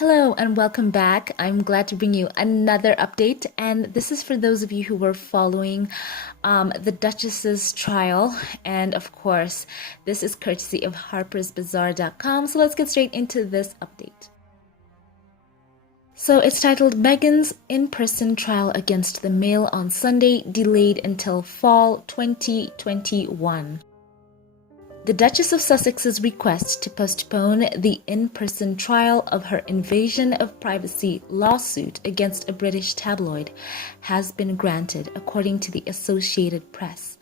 Hello and welcome back. I'm glad to bring you another update, and this is for those of you who were following the Duchess's trial. And of course, this is courtesy of harpersbazaar.com. So let's get straight into this update. So it's titled Meghan's in-person trial against the Mail on Sunday delayed until fall 2021. The Duchess of Sussex's request to postpone the in-person trial of her invasion of privacy lawsuit against a British tabloid has been granted, according to the Associated Press.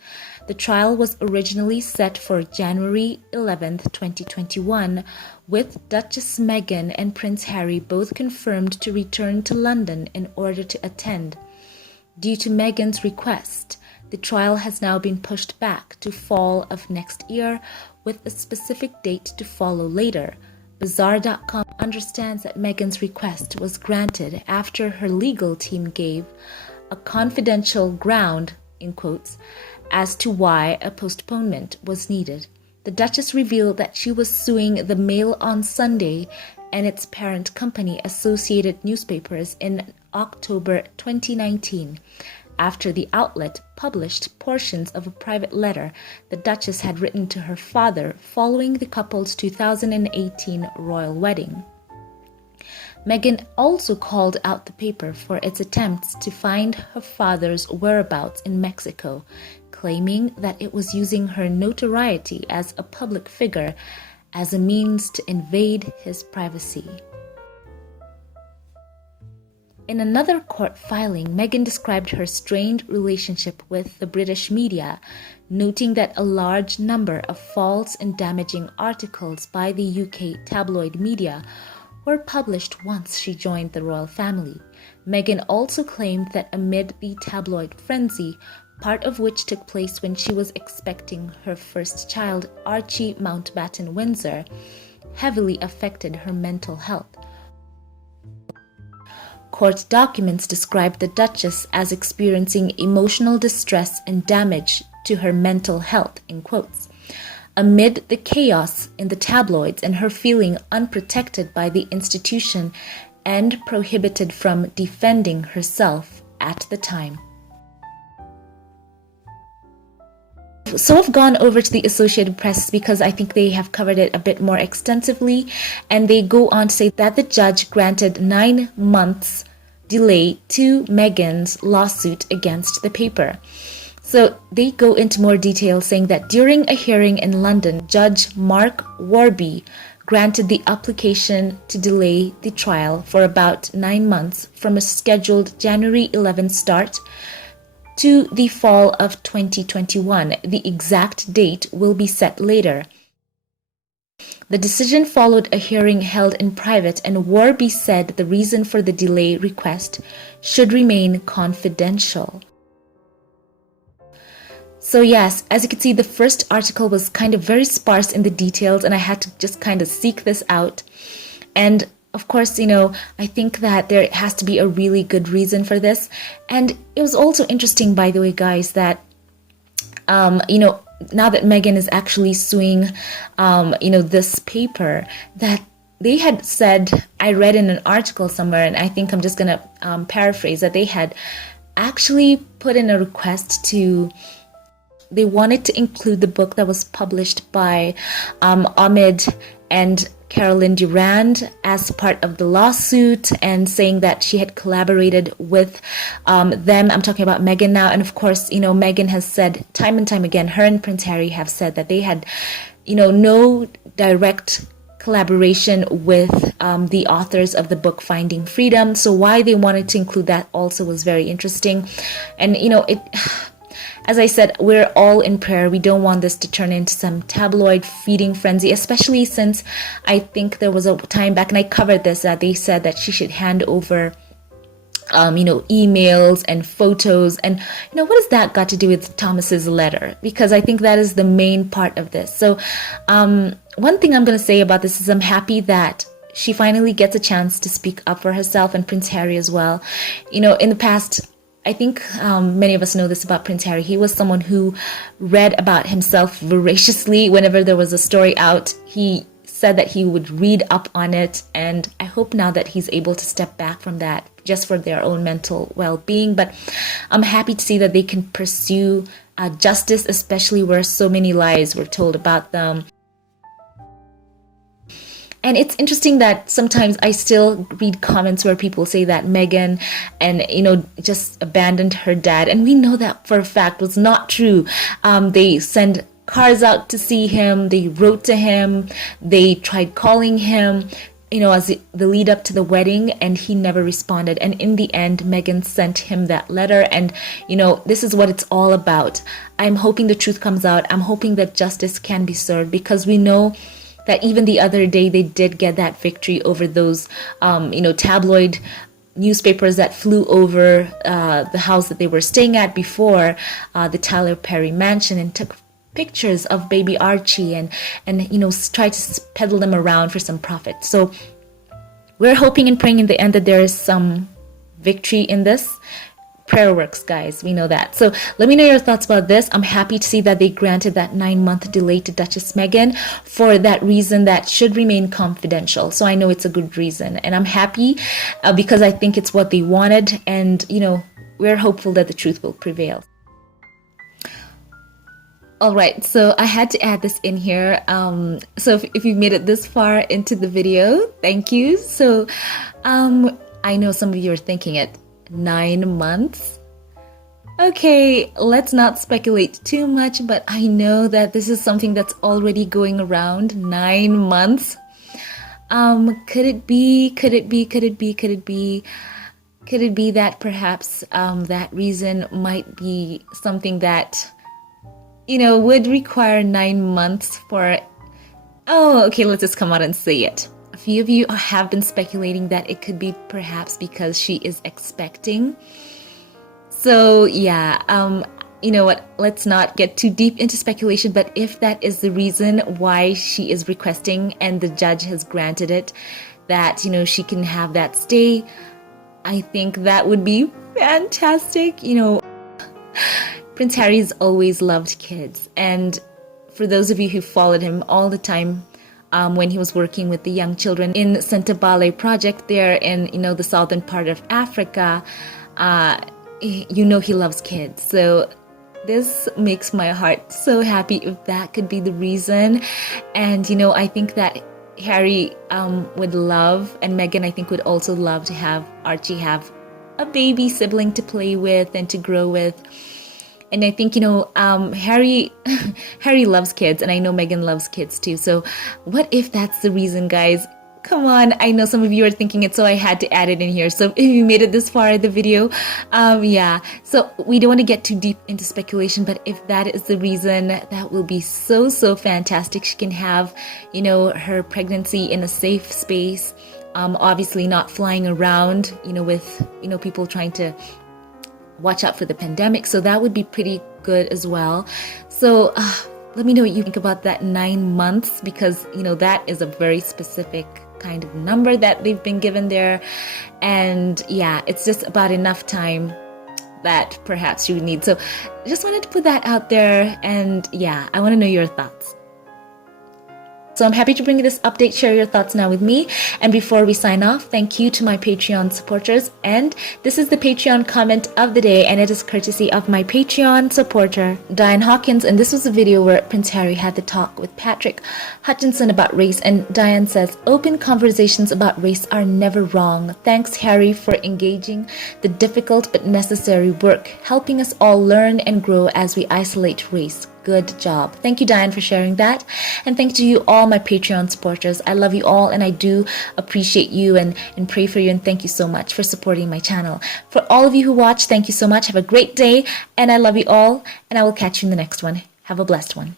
The trial was originally set for January 11, 2021, with Duchess Meghan and Prince Harry both confirmed to return to London in order to attend. Due to Meghan's request, the trial has now been pushed back to fall of next year, with a specific date to follow later. Bazaar.com understands that Meghan's request was granted after her legal team gave a confidential ground, in quotes, as to why a postponement was needed. The Duchess revealed that she was suing the Mail on Sunday and its parent company, Associated Newspapers, in October 2019. After the outlet published portions of a private letter the Duchess had written to her father following the couple's 2018 royal wedding. Meghan also called out the paper for its attempts to find her father's whereabouts in Mexico, claiming that it was using her notoriety as a public figure as a means to invade his privacy. In another court filing, Meghan described her strained relationship with the British media, noting that a large number of false and damaging articles by the UK tabloid media were published once she joined the royal family. Meghan also claimed that amid the tabloid frenzy, part of which took place when she was expecting her first child, Archie Mountbatten Windsor, heavily affected her mental health. Court documents described the Duchess as experiencing emotional distress and damage to her mental health, in quotes, amid the chaos in the tabloids and her feeling unprotected by the institution and prohibited from defending herself at the time. So I've gone over to the Associated Press because I think they have covered it a bit more extensively, and they go on to say that the judge granted 9 months delay to Meghan's lawsuit against the paper. So they go into more detail, saying that during a hearing in London, Judge Mark Warby granted the application to delay the trial for about 9 months from a scheduled January 11 start to the fall of 2021. The exact date will be set later. The decision followed a hearing held in private, and Warby said the reason for the delay request should remain confidential. So yes, as you can see, the first article was kind of very sparse in the details, and I had to just kind of seek this out. And of course, I think that there has to be a really good reason for this. And it was also interesting, by the way, guys, that, now that Meghan is actually suing, this paper, that they had said, I read in an article somewhere, and I think I'm just going to paraphrase, that they had actually put in a request they wanted to include the book that was published by Ahmed and Caroline Durand as part of the lawsuit, and saying that she had collaborated with them. I'm talking about Meghan now. And of course, Meghan has said time and time again, her and Prince Harry have said that they had, no direct collaboration with the authors of the book Finding Freedom. So why they wanted to include that also was very interesting. And, as I said, we're all in prayer. We don't want this to turn into some tabloid feeding frenzy, especially since I think there was a time back, and I covered this, that they said that she should hand over, emails and photos. And, what has that got to do with Thomas's letter? Because I think that is the main part of this. So one thing I'm going to say about this is I'm happy that she finally gets a chance to speak up for herself, and Prince Harry as well. In the past, I think many of us know this about Prince Harry. He was someone who read about himself voraciously. Whenever there was a story out, he said that he would read up on it, and I hope now that he's able to step back from that just for their own mental well-being. But I'm happy to see that they can pursue justice, especially where so many lies were told about them. And it's interesting that sometimes I still read comments where people say that Meghan and, just abandoned her dad. And we know that for a fact was not true. They send cars out to see him. They wrote to him. They tried calling him, as the lead up to the wedding, and he never responded. And in the end, Meghan sent him that letter. And, this is what it's all about. I'm hoping the truth comes out. I'm hoping that justice can be served, because we know that even the other day they did get that victory over those, tabloid newspapers that flew over the house that they were staying at before, the Tyler Perry mansion, and took pictures of baby Archie and tried to peddle them around for some profit. So we're hoping and praying in the end that there is some victory in this. Prayer works, guys. We know that. So let me know your thoughts about this. I'm happy to see that they granted that 9-month delay to Duchess Meghan for that reason that should remain confidential. So I know it's a good reason, and I'm happy because I think it's what they wanted, and we're hopeful that the truth will prevail. All right, so I had to add this in here. So if you've made it this far into the video, thank you. So I know some of you are thinking it. 9 months? Okay, let's not speculate too much, but I know that this is something that's already going around. 9 months. Could it be that perhaps that reason might be something that would require 9 months for... Oh, okay, let's just come out and say it. A few of you have been speculating that it could be perhaps because she is expecting. So yeah, you know what, let's not get too deep into speculation, but if that is the reason why she is requesting and the judge has granted it, that, she can have that stay, I think that would be fantastic. Prince Harry's always loved kids, and for those of you who followed him all the time, when he was working with the young children in Sentabale project there in the southern part of Africa, he loves kids. So this makes my heart so happy if that could be the reason. And I think that Harry would love, and Meghan I think would also love to have Archie have a baby sibling to play with and to grow with. And I think, Harry loves kids, and I know Meghan loves kids too. So what if that's the reason, guys? Come on, I know some of you are thinking it, so I had to add it in here. So if you made it this far in the video, yeah. So we don't want to get too deep into speculation, but if that is the reason, that will be so, so fantastic. She can have, her pregnancy in a safe space. Obviously not flying around, with, people trying to watch out for the pandemic. So that would be pretty good as well. So let me know what you think about that 9 months, because that is a very specific kind of number that they've been given there. And yeah, it's just about enough time that perhaps you would need. So just wanted to put that out there, and yeah, I want to know your thoughts. So I'm happy to bring you this update. Share your thoughts now with me. And before we sign off, thank you to my Patreon supporters. And this is the Patreon comment of the day, and it is courtesy of my Patreon supporter, Diane Hawkins. And this was a video where Prince Harry had the talk with Patrick Hutchinson about race. And Diane says, open conversations about race are never wrong. Thanks, Harry, for engaging the difficult but necessary work, helping us all learn and grow as we isolate race. Good job. Thank you, Diane, for sharing that. And thank you to you all, my Patreon supporters. I love you all, and I do appreciate you and pray for you. And thank you so much for supporting my channel. For all of you who watch, thank you so much. Have a great day, and I love you all. And I will catch you in the next one. Have a blessed one.